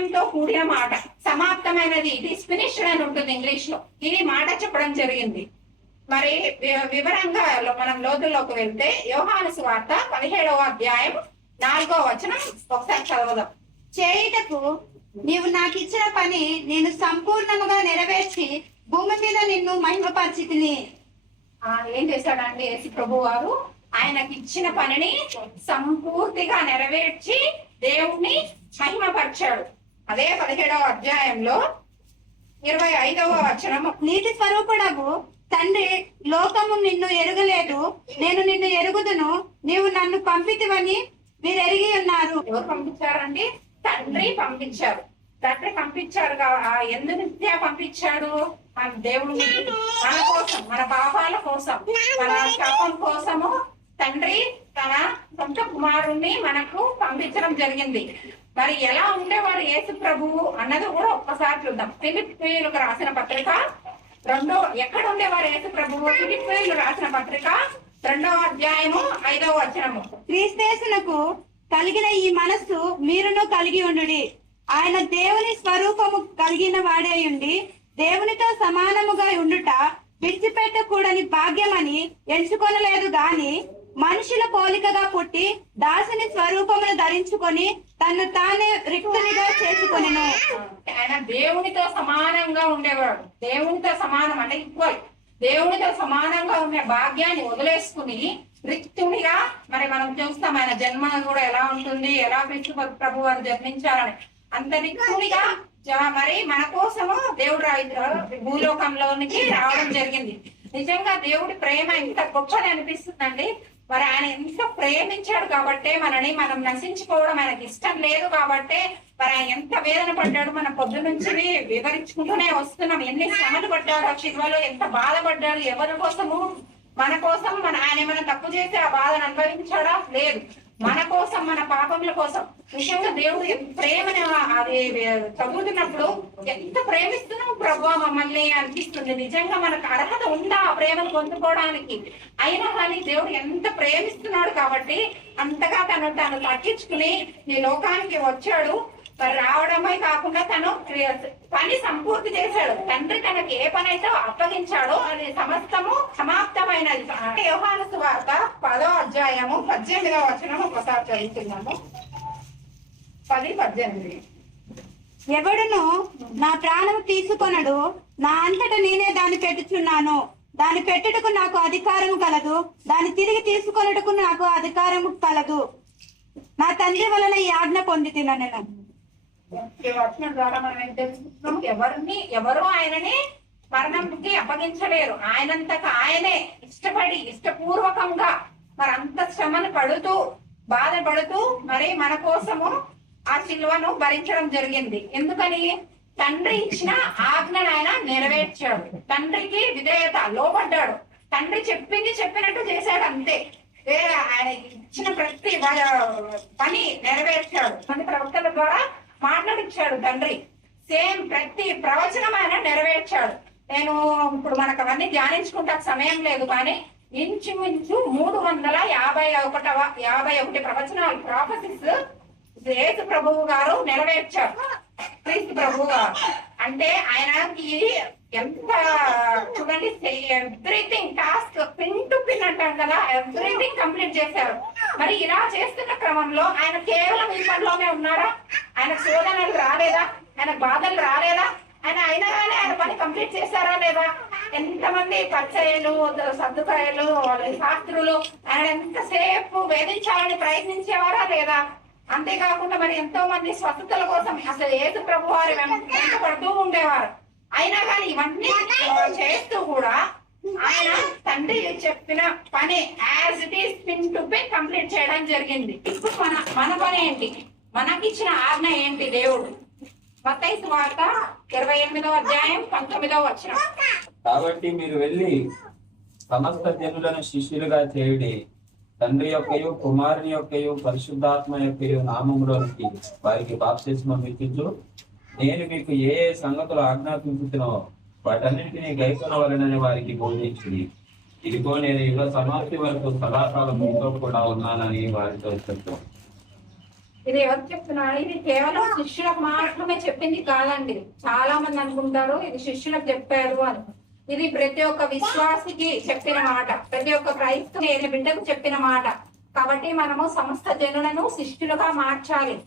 అధ్యాయంతో కూడిన మాట, సమాప్తమైనది, ఇది ఫినిష్డ్ అని ఉంటుంది ఇంగ్లీష్ లో. ఈ మాట చెప్పడం జరిగింది. మరి వివరంగా మనం లోతుల్లోకి వెళ్తే యోహాను సువార్త 17వ అధ్యాయం 4వ వచనం ఒకసారి చదవదాం. చేయుటకు నీవు నాకు ఇచ్చిన పని నేను సంపూర్ణముగా నెరవేర్చి భూమి మీద నిన్ను మహిమపరిచితిని. ఏం చేశాడండి యేసు ప్రభు వారు? ఆయనకి ఇచ్చిన పనిని సంపూర్తిగా నెరవేర్చి దేవుణ్ణి మహిమపరిచాడు. అదే 17వ అధ్యాయంలో 25వ వచనము, నీతి స్వరూపుడవు తండ్రి, లోకము నిన్ను ఎరుగలేదు, నేను నిన్ను ఎరుగుదును, నీవు నన్ను పంపితివని మీరు ఎరిగి ఉన్నారు. ఎవరు పంపించారండి? తండ్రి పంపించారు. తండ్రి పంపించాడు. ఎందుకు పంపించాడు? మన దేవుడిని మన కోసం, మన పాపాల కోసం, మన శాపం కోసము తండ్రి తన సొంత కుమారుణ్ణి మనకు పంపించడం జరిగింది. మరి ఎలా ఉండేవాడు యేసు ప్రభువు అన్నది కూడా ఒక్కసారి చూద్దాం. ఫిలిప్పీయులకు రాసిన పత్రిక ఎక్కడ ఉండేవారు యేసు ప్రభువు? ఫిలిప్పీయులు రాసిన పత్రిక 2వ అధ్యాయము 5వ వచనము, క్రీస్తేసునకు కలిగిన ఈ మనస్సు మీరును కలిగి ఉండుడి. ఆయన దేవుని స్వరూపము కలిగిన వాడేయుండి దేవునితో సమానముగా ఉండుట విడిచిపెట్టకూడని భాగ్యమని ఎంచుకొనలేదు గాని మనుషుల పోలికగా పుట్టి దాసుని స్వరూపమును ధరించుకొని తను తానే రిక్తునిగా చేసుకొనెను. ఆయన దేవునితో సమానంగా ఉండేవాడు. దేవునితో సమానం అంటే ఈక్వల్. దేవునితో సమానంగా ఉండే భాగ్యాన్ని వదిలేసుకుని రిక్తునిగా, మరి మనం చూస్తాం ఆయన జన్మ కూడా ఎలా ఉంటుంది, ఎలా క్రీస్తు ప్రభు వారు జన్మించారని. అంత రిక్తునిగా మరి మన కోసము దేవుడు భూలోకంలోనికి రావడం జరిగింది. నిజంగా దేవుడి ప్రేమ ఇంత గొప్పది అనిపిస్తుందండి. మరి ఆయన ఎంత ప్రేమించాడు కాబట్టే మనం నశించుకోవడం ఆయనకి ఇష్టం లేదు కాబట్టే మరి ఆయన ఎంత వేదన పడ్డాడు. మన పొద్దు నుంచి వివరించుకుంటూనే వస్తున్నాం. ఎన్ని శ్రమలు పడ్డాడు శిల్వలో, ఎంత బాధపడ్డాడు. ఎవరి కోసము? మన కోసం. ఆయన ఏమైనా తప్పు చేసి ఆ బాధను అనుభవించాడా? లేదు. మన కోసం, మన పాపముల కోసం. నిజంగా దేవుడు ప్రేమని అది చదువుతున్నప్పుడు ఎంత ప్రేమిస్తున్నావు ప్రభు మమ్మల్ని అనిపిస్తుంది. నిజంగా మనకు అర్హత ఉందా ఆ ప్రేమను పొందుకోవడానికి? అయినా కానీ దేవుడు ఎంత ప్రేమిస్తున్నాడు కాబట్టి అంతగా తను తగ్గించుకుని ఈ లోకానికి వచ్చాడు. మరి రావడమే కాకుండా తను పని సంపూర్తి చేశాడు. తండ్రి తనకి ఏ పని అయితే అప్పగించాడో అది సమస్తము సమాప్తమైనది. యోహాను సువార్త 10వ అధ్యాయము 18వ వచనం ఒకసారి చదువుతున్నాము. 10:18. ఎవడును నా ప్రాణము తీసుకొనడు, నా అంతట నేనే దాన్ని పెట్టుచున్నాను. దాన్ని పెట్టుటకు నాకు అధికారము కలదు, దాన్ని తిరిగి తీసుకొనుటకు నాకు అధికారము కలదు. నా తండ్రి వలన ఈ ఆజ్ఞ పొందితిన. నేను ఈ వచనం ద్వారా మనం ఏం తెలుసుకుంటున్నాం? ఎవరు ఆయనని మరణంకి అప్పగించలేరు. ఆయనంతగా ఆయనే ఇష్టపూర్వకంగా మరి అంత శ్రమను పడుతూ బాధపడుతూ మరి మన కోసము ఆ శిలువను భరించడం జరిగింది. ఎందుకని? తండ్రి ఇచ్చిన ఆజ్ఞను ఆయన నెరవేర్చాడు. తండ్రికి విధేయత, లోపడ్డాడు. తండ్రి చెప్పింది చెప్పినట్టు చేశాడు అంతే. ఆయన ఇచ్చిన ప్రతి పని నెరవేర్చాడు. మన ప్రవక్తల ద్వారా మాట్లాడించాడు తండ్రి. సేమ్ ప్రతి ప్రవచనం ఆయన నెరవేర్చాడు. నేను ఇప్పుడు మనకు అవన్నీ ధ్యానించుకుంటా సమయం లేదు, కానీ ఇంచుమించు 351 ప్రవచనాలు, ప్రాఫెసిస్ యేసు ప్రభువు గారు నెరవేర్చారు. క్రీస్తు ప్రభువు గారు అంటే ఆయనకి ఎంత చూడండి, everything task pin to pin అంటాం కదా, ఎవ్రీథింగ్ కంప్లీట్ చేశారు. మరి ఇలా చేస్తున్న క్రమంలో ఆయన కేవలం ఈ పనిలోనే ఉన్నారా? ఆయన శోధనలు రాలేదా? ఆయన బాధలు రాలేదా? అయినా కానీ ఆయన పని కంప్లీట్ చేశారా లేదా? ఎంతమంది పరిచయాలు, సర్దుకాయలు, శాస్త్రులు ఆయన ఎంతసేపు వేధించాలని ప్రయత్నించేవారా లేదా? అంతేకాకుండా మరి ఎంతో మంది స్వస్థతల కోసం అసలు యేసు ప్రభు వారు వెంటబడుతూ ఉండేవారు. అయినా కానీ ఇవన్నీ చేస్తూ కూడా ఆయన తండ్రి చెప్పిన పని as it is pin to pin complete చేయడం జరిగింది. ఇప్పుడు మన పని ఏంటి? మనకిచ్చిన ఆజ్ఞ ఏంటి? దేవుడు మత్తయి సువార్త 28వ అధ్యాయం 19వ వచనం. కాబట్టి మీరు వెళ్ళి సమస్త జనులను శిష్యులుగా చేయుడి, తండ్రి యొక్కయు కుమారుని యొక్కయు పరిశుద్ధాత్మ యొక్కయు నామములోనికి వారికి బాప్తిస్మం ఇచ్చుచు నేను మీకు ఏ ఏ సంగతులు ఆజ్ఞాపించుతున్నో వాటన్నింటినీ గైకొనవలెనని వారికి బోధించింది. ఇదిగో నేను యుగ సమాప్తి వరకు సదాకాలం మీతో కూడా ఉన్నానని వారితో చెప్పాను. ఇది ఎవరు చెప్తున్నారు? ఇది కేవలం శిష్యులకు మాత్రమే చెప్పింది కాదండి. చాలా మంది అనుకుంటారు ఇది శిష్యులకు చెప్పారు అని. ఇది ప్రతి ఒక్క విశ్వాసికి చెప్పిన మాట, ప్రతి ఒక్క క్రైస్తవ బిడ్డకు చెప్పిన మాట. కాబట్టి మనము సమస్త జనులను శిష్యులుగా మార్చాలి.